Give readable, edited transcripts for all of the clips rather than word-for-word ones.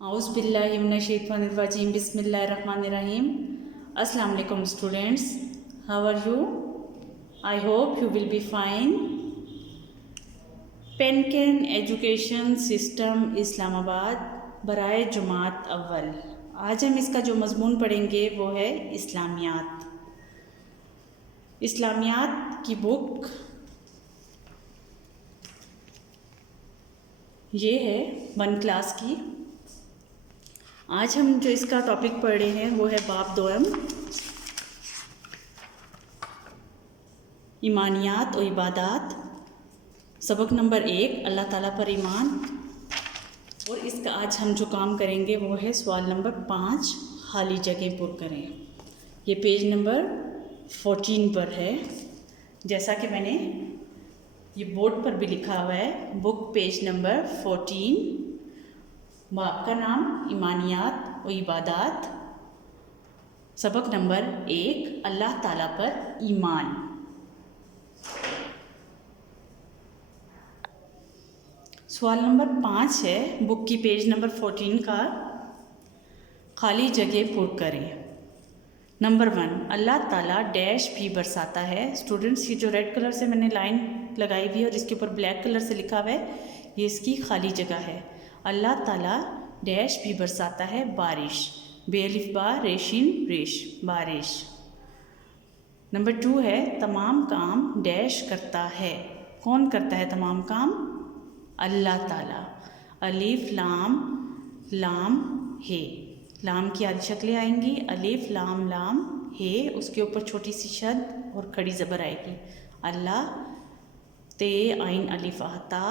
औज़ुबिल्लाहिमिनश्शैतानिर्रजीम बिस्मिल्लाहिर्रहमानिर्रहीम। अस्सलाम वालेकुम students, how are you? I hope you will be fine. पेनकेन एजुकेशन सिस्टम इस्लामाबाद बराए जुमात अव्वल। आज हम इसका जो मज़मून पढ़ेंगे वो है इस्लामियात। इस्लामियात की बुक ये है 1 क्लास की। आज हम जो इसका टॉपिक पढ़ रहे हैं वो है बाब दोयम, ईमानियात और इबादात। सबक नंबर 1, अल्लाह ताला पर ईमान। और इसका आज हम जो काम करेंगे वो है सवाल नंबर 5, खाली जगह पुर करें। ये पेज नंबर 14 पर है, जैसा कि मैंने ये बोर्ड पर भी लिखा हुआ है। बुक पेज नंबर 14, बाब का नाम ईमानियात और इबादात। सबक नंबर 1, अल्लाह ताला पर ईमान। सवाल नंबर 5 है बुक की पेज नंबर 14 का, खाली जगह पुर करें। नंबर 1, अल्लाह ताला डैश भी बरसाता है। स्टूडेंट्स, ये जो रेड कलर से मैंने लाइन लगाई हुई है और इसके ऊपर ब्लैक कलर से लिखा हुआ है, ये इसकी खाली जगह है। अल्लाह ताला डैश भी बरसाता है बारिश, बेअलिफ बा रेशिन रेश, बारिश। नंबर 2 है तमाम काम डैश करता है। कौन करता है तमाम काम? अल्लाह ताला। अलिफ लाम लाम हे, लाम की आदि शक्लें आएंगी, अलिफ लाम लाम हे, उसके ऊपर छोटी सी शद और खड़ी ज़बर आएगी। अल्लाह, ते आइन अलिफ आता,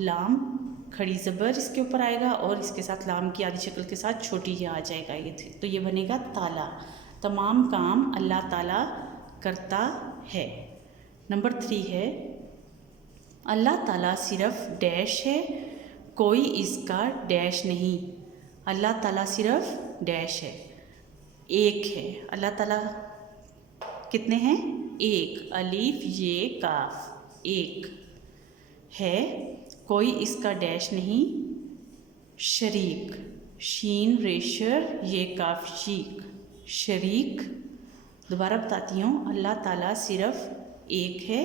लाम खड़ी ज़बर इसके ऊपर आएगा और इसके साथ लाम की आदि शक्ल के साथ छोटी ही आ जाएगा ये, तो ये बनेगा ताला। तमाम काम अल्लाह ताला करता है। नंबर 3 है अल्लाह ताला सिर्फ डैश है, कोई इसका डैश नहीं। अल्लाह ताला सिर्फ डैश है, एक है। अल्लाह ताला कितने हैं? एक, अलीफ ये काफ, एक है, कोई इसका डैश नहीं। शरीक, शीन रेशर ये काफ शीक, शरीक। दोबारा बताती हूँ, अल्लाह ताला सिर्फ एक है,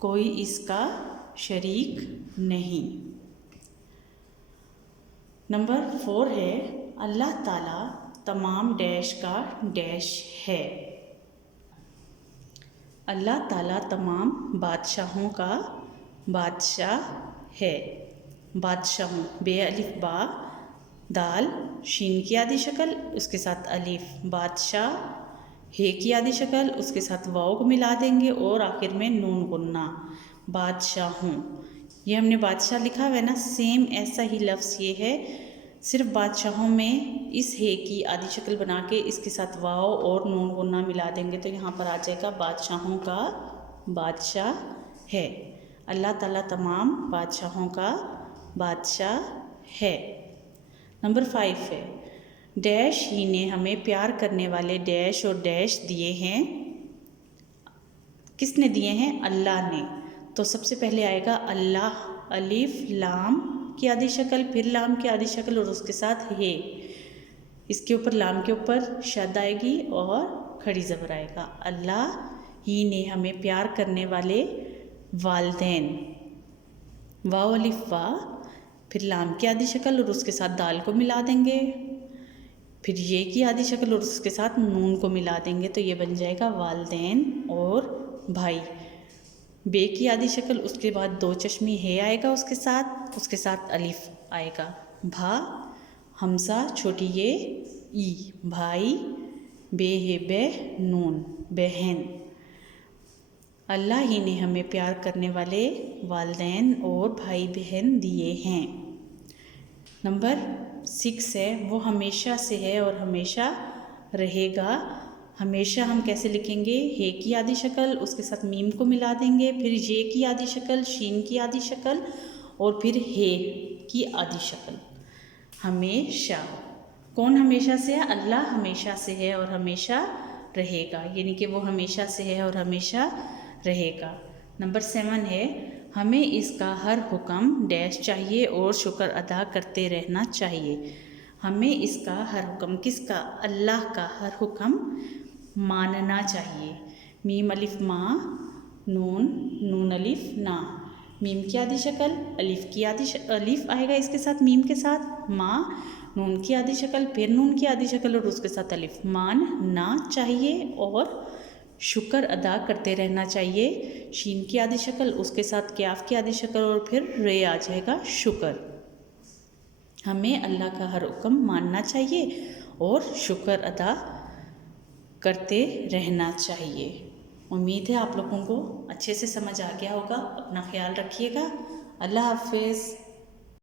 कोई इसका शरीक नहीं। नंबर 4 है अल्लाह ताला तमाम डैश का डैश है। अल्लाह ताला तमाम बादशाहों का बादशाह है। बादशाहों, बे अलिफ बा दाल, शीन की आदि शक्ल उसके साथ अलिफ, बादशाह, हे की आदि शक्ल उसके साथ वाव को मिला देंगे और आखिर में नून गुन्ना, बादशाहों। ये हमने बादशाह लिखा हुआ है ना, सेम ऐसा ही लफ्ज़ ये है, सिर्फ बादशाहों में इस हे की आदि शक्ल बना के इसके साथ वाव और नून गुन्ना मिला देंगे तो यहाँ पर आ जाएगा बादशाहों का बादशाह है। अल्लाह ताला तमाम बादशाहों का बादशाह है। नंबर 5 है डैश ही ने हमें प्यार करने वाले डैश और डैश दिए हैं। किसने दिए हैं? अल्लाह ने। तो सबसे पहले आएगा अल्लाह, अलिफ लाम की आदि शक्ल, फिर लाम की आदि शक्ल और उसके साथ हे, इसके ऊपर लाम के ऊपर शद आएगी और खड़ी ज़बर आएगा। अल्लाह ही ने हमें प्यार करने वाले वालदैन, वाव अलिफ वा, फिर लाम की आदि शक्ल और उसके साथ दाल को मिला देंगे, फिर ये की आदि शक्ल और उसके साथ नून को मिला देंगे तो ये बन जाएगा वालदैन और भाई। बे की आदि शक्ल उसके बाद 2 चश्मी हे आएगा उसके साथ अलिफ आएगा, भा हमसा छोटी ये ई, भाई, बे हे बे नून, बहन। अल्लाह ही ने हमें प्यार करने वाले वालदैन और भाई बहन दिए हैं। नंबर 6 है वो हमेशा से है और हमेशा रहेगा। हमेशा हम कैसे लिखेंगे? हे की आदि शक्ल उसके साथ मीम को मिला देंगे, फिर ये की आदि शक्ल, शीन की आदि शक्ल और फिर हे की आदि शक्ल। हमेशा, कौन हमेशा से है? अल्लाह हमेशा से है और हमेशा रहेगा, यानी कि वो हमेशा से है और हमेशा रहेगा। नंबर 7 है हमें इसका हर हुक्म डैश चाहिए और शुक्र अदा करते रहना चाहिए। हमें इसका हर हुक्म, किसका, अल्लाह का हर हुक्म मानना चाहिए। मीम अलिफ माँ, नून, नून अलिफ ना। मीम की आधी शक्ल, अलिफ की आधी अलिफ आएगा इसके साथ, मीम के साथ, माँ, नून की आधी शक्ल, फिर नून की आधी शक्ल और उसके साथ अलिफ। मानना चाहिए और शुक्र अदा करते रहना चाहिए। शीन की आधी शक्ल, उसके साथ क्याफ की आधी शक्ल और फिर रे आ जाएगा शुक्र। हमें अल्लाह का हर हुक्म मानना चाहिए और शुक्र अदा करते रहना चाहिए। उम्मीद है आप लोगों को अच्छे से समझ आ गया होगा। अपना ख्याल रखिएगा। अल्लाह हाफिज़।